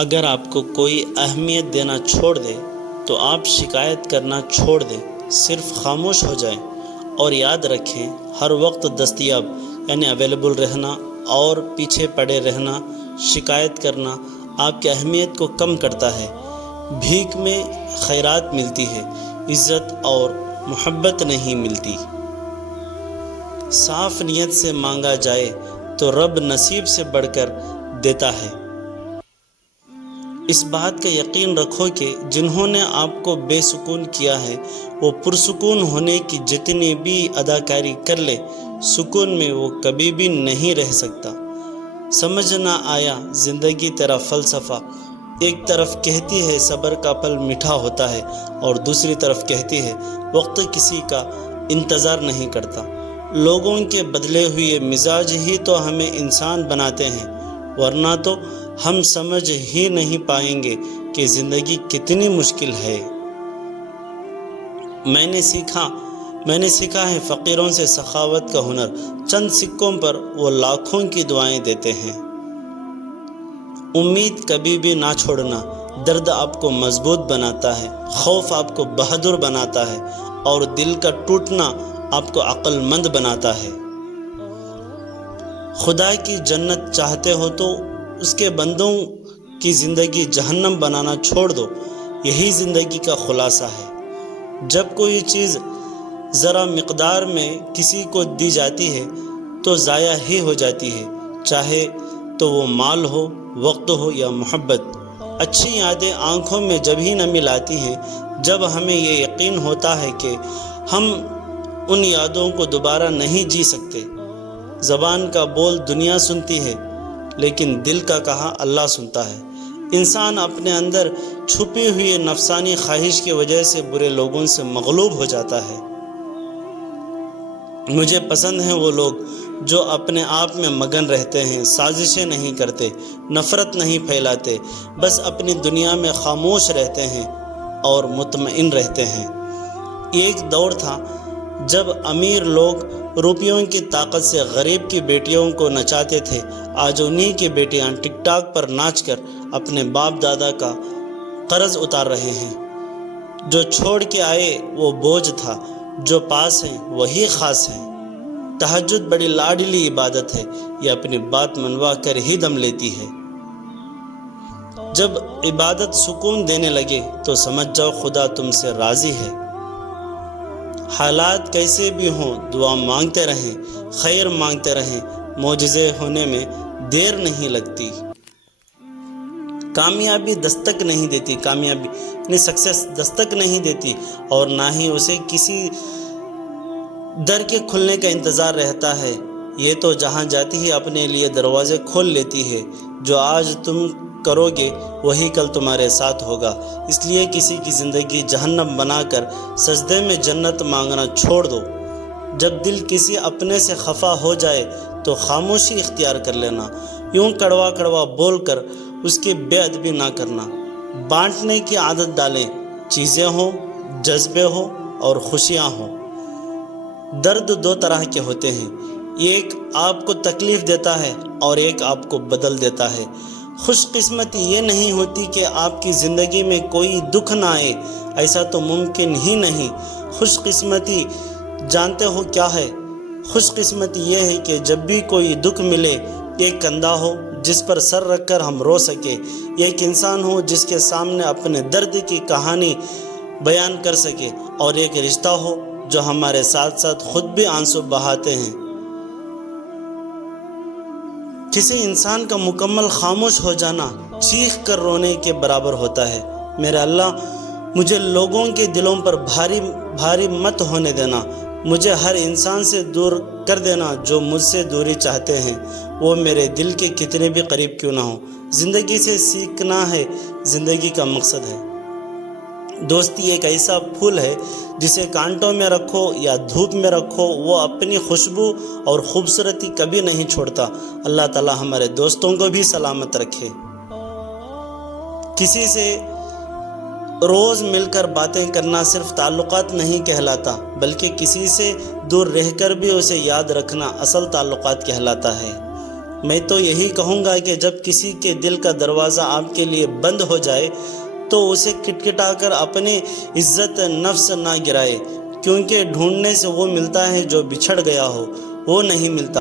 اگر آپ کو کوئی اہمیت دینا چھوڑ دے تو آپ شکایت کرنا چھوڑ دیں، صرف خاموش ہو جائیں اور یاد رکھیں ہر وقت دستیاب یعنی اویلیبل رہنا اور پیچھے پڑے رہنا، شکایت کرنا آپ کی اہمیت کو کم کرتا ہے۔ بھیک میں خیرات ملتی ہے، عزت اور محبت نہیں ملتی۔ صاف نیت سے مانگا جائے تو رب نصیب سے بڑھ کر دیتا ہے۔ اس بات کا یقین رکھو کہ جنہوں نے آپ کو بے سکون کیا ہے وہ پرسکون ہونے کی جتنی بھی اداکاری کر لے، سکون میں وہ کبھی بھی نہیں رہ سکتا۔ سمجھ نہ آیا زندگی تیرا فلسفہ، ایک طرف کہتی ہے صبر کا پھل میٹھا ہوتا ہے اور دوسری طرف کہتی ہے وقت کسی کا انتظار نہیں کرتا۔ لوگوں کے بدلے ہوئے مزاج ہی تو ہمیں انسان بناتے ہیں، ورنہ تو ہم سمجھ ہی نہیں پائیں گے کہ زندگی کتنی مشکل ہے۔ میں نے سیکھا ہے فقیروں سے سخاوت کا ہنر، چند سکوں پر وہ لاکھوں کی دعائیں دیتے ہیں۔ امید کبھی بھی نہ چھوڑنا، درد آپ کو مضبوط بناتا ہے، خوف آپ کو بہادر بناتا ہے اور دل کا ٹوٹنا آپ کو عقل مند بناتا ہے۔ خدا کی جنت چاہتے ہو تو اس کے بندوں کی زندگی جہنم بنانا چھوڑ دو، یہی زندگی کا خلاصہ ہے۔ جب کوئی چیز ذرا مقدار میں کسی کو دی جاتی ہے تو ضائع ہی ہو جاتی ہے، چاہے تو وہ مال ہو، وقت ہو یا محبت۔ اچھی یادیں آنکھوں میں جب ہی نمی لاتی ہیں جب ہمیں یہ یقین ہوتا ہے کہ ہم ان یادوں کو دوبارہ نہیں جی سکتے۔ زبان کا بول دنیا سنتی ہے لیکن دل کا کہا اللہ سنتا ہے۔ انسان اپنے اندر چھپی ہوئی نفسانی خواہش کی وجہ سے برے لوگوں سے مغلوب ہو جاتا ہے۔ مجھے پسند ہیں وہ لوگ جو اپنے آپ میں مگن رہتے ہیں، سازشیں نہیں کرتے، نفرت نہیں پھیلاتے، بس اپنی دنیا میں خاموش رہتے ہیں اور مطمئن رہتے ہیں۔ ایک دور تھا جب امیر لوگ روپیوں کی طاقت سے غریب کی بیٹیوں کو نچاتے تھے۔ آج انہی کی بیٹیاں ٹک ٹاک پر ناچ کر اپنے باپ دادا کا قرض اتار رہے ہیں۔ جو چھوڑ کے آئے وہ بوجھ تھا، جو پاس ہیں وہی خاص ہیں۔ تہجد بڑی لاڈلی عبادت ہے، یہ اپنی بات منوا کر ہی دم لیتی ہے۔ جب عبادت سکون دینے لگے تو سمجھ جاؤ خدا تم سے راضی ہے۔ حالات کیسے بھی ہوں دعا مانگتے رہیں، خیر مانگتے رہیں، معجزے ہونے میں دیر نہیں لگتی۔ کامیابی دستک نہیں دیتی، کامیابی یعنی سکسیس دستک نہیں دیتی اور نہ ہی اسے کسی در کے کھلنے کا انتظار رہتا ہے۔ یہ تو جہاں جاتی ہی اپنے لیے دروازے کھول لیتی ہے۔ جو آج تم کرو گے وہی کل تمہارے ساتھ ہوگا۔ اس لیے کسی کی زندگی جہنم بنا کر سجدے میں جنت مانگنا چھوڑ دو۔ جب دل کسی اپنے سے خفا ہو جائے تو خاموشی اختیار کر لینا، یوں کڑوا کڑوا بول کر اس کی بے ادبی نہ کرنا۔ بانٹنے کی عادت ڈالیں، چیزیں ہوں، جذبے ہوں اور خوشیاں ہوں۔ درد دو طرح کے ہوتے ہیں، ایک آپ کو تکلیف دیتا ہے اور ایک آپ کو بدل دیتا ہے۔ خوش قسمتی یہ نہیں ہوتی کہ آپ کی زندگی میں کوئی دکھ نہ آئے، ایسا تو ممکن ہی نہیں۔ خوش قسمتی جانتے ہو کیا ہے؟ خوش قسمتی یہ ہے کہ جب بھی کوئی دکھ ملے ایک کندھا ہو جس پر سر رکھ کر ہم رو سکے، ایک انسان ہو جس کے سامنے اپنے درد کی کہانی بیان کر سکے اور ایک رشتہ ہو جو ہمارے ساتھ ساتھ خود بھی آنسو بہاتے ہیں۔ کسی انسان کا مکمل خاموش ہو جانا چیخ کر رونے کے برابر ہوتا ہے۔ میرے اللہ مجھے لوگوں کے دلوں پر بھاری مت ہونے دینا، مجھے ہر انسان سے دور کر دینا جو مجھ سے دوری چاہتے ہیں، وہ میرے دل کے کتنے بھی قریب کیوں نہ ہوں۔ زندگی سے سیکھنا ہے، زندگی کا مقصد ہے۔ دوستی ایک ایسا پھول ہے جسے کانٹوں میں رکھو یا دھوپ میں رکھو وہ اپنی خوشبو اور خوبصورتی کبھی نہیں چھوڑتا۔ اللہ تعالی ہمارے دوستوں کو بھی سلامت رکھے۔ کسی سے روز مل کر باتیں کرنا صرف تعلقات نہیں کہلاتا، بلکہ کسی سے دور رہ کر بھی اسے یاد رکھنا اصل تعلقات کہلاتا ہے۔ میں تو یہی کہوں گا کہ جب کسی کے دل کا دروازہ آپ کے لیے بند ہو جائے تو اسے کٹکٹا کر اپنے عزت نفس نہ گرائے، کیونکہ ڈھونڈنے سے وہ ملتا ہے جو بچھڑ گیا ہو، وہ نہیں ملتا۔